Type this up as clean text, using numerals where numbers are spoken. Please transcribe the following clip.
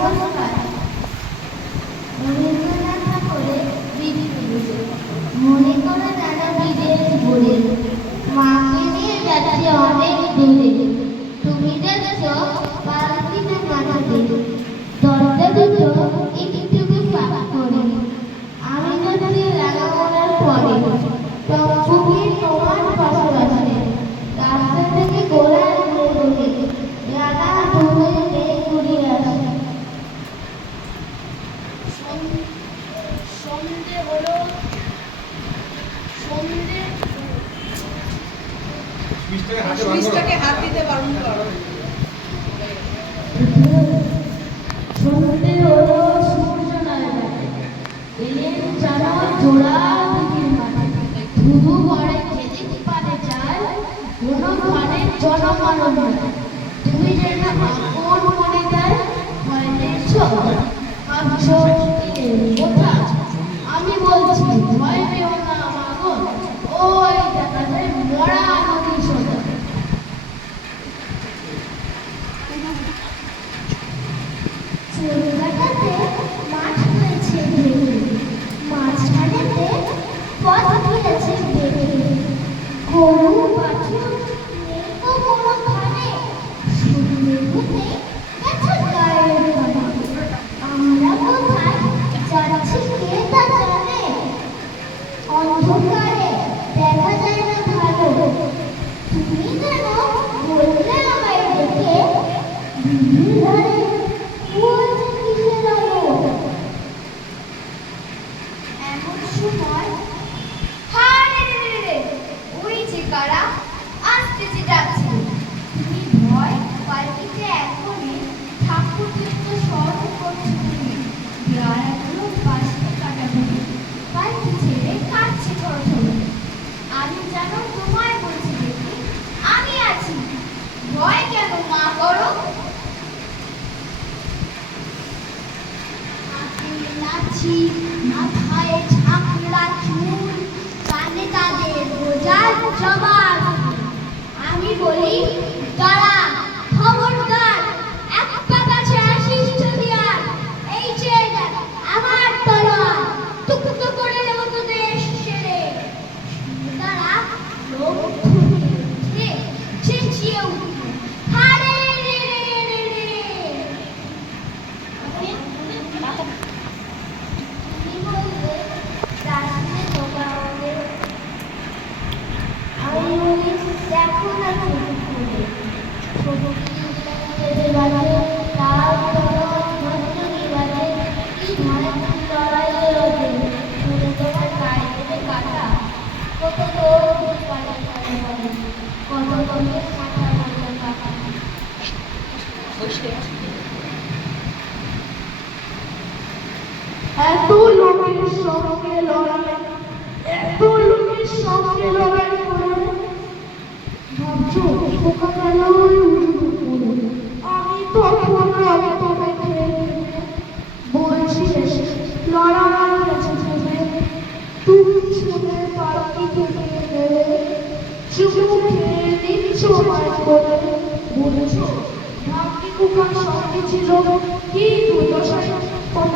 নমস্কার। রবীন্দ্রনাথ ঠাকুরের গীতিগুলি মনে করে যেন বিদেশ ঘুরে, মাকে নিয়ে যাচ্ছি অনেক দূরে। তুমি যাচ্ছ পালকিতে মাথাতে, দরজা দুটো একটুকু ফাঁকা করে। আমি যাচ্ছি রাঙামালার পরে, টকবুকে তোমার পাশে পাশে। রাস্তা থেকে গোড়ায় ঘুরে রাঙা দুধে ঘুরিয়ে আসে। সন্ধে হলো, সন্ধে সুইচটাকে হাত দিতে বারণ করো। সন্ধে হলো, সূর্য নামে এলেন যারা জোড়া দিদির মাঠে। ধুধু পড়ে যেদিক পানে যায়, কোনো ঘরে জনমানব নাই। তুমি যেন আপন মনে যায় ভয়েছ, ভাবছো কোথা। আমি বলছি ভয় পেও না মাগো, ওই দেখা যায় মরা নদী সোজা। চুল কাটাতে মাঠ হয়েছে ভেঙে, মাঝখানেতে পথ গিয়েছে বেঁকে। গরু পাখি নেই তো কোনোখানে, শুধু মেঘুতে গেছে গায়ের ঘরে। আমরা কোথায় যাচ্ছি কে তা জানে, অন্ধকারে দেখা যায় না ভালো। তুমি যেন বললে আমায় ডেকে, দিদির ধারে এমন সময় ওই যে কারা আসতেছে ডাকছে। তুমি ভয় পাল্টিতে এখনই ঠাকুরকে তো স্মরণ করছো তুমি। পেয়ারাগুলো বাঁচতে কাটা তুমি পাল্টি ছেড়ে কাটছে প্রথমে। আমি যেন তোমায় বলছি দেখি আমি আছি, ভয় কেন মা করো। নাচি মাথায় ঝাঁকড়া চুল, কানে তাদের বোঝার জবাব। আমি বলি দাঁড়া, খবরদার, এক পা কাছে আসিস যদি আর। এই যে আমার তলোয়ার, টুকরো করে দেবো তোদের শেষে। দাঁড়া, লোক ধুয়ে চেঁচিয়ে উঠল, হারে রে রে রে রে। আমি বলি দেখো না এত লোকের সঙ্গে লড়াই, এত লোকের সঙ্গে লড়াই করে ভাবছো পোকা গেল আমি তখন রক্তকে বলছিস লড়াই গেছে ভেবে। তুমি শুনে পাখি থেকে গেলে চুমুকে দিচ্ছ মায় করে। বলেছ ভাগ্যি কুকার সঙ্গে ছিল কি দুর্দশায় কত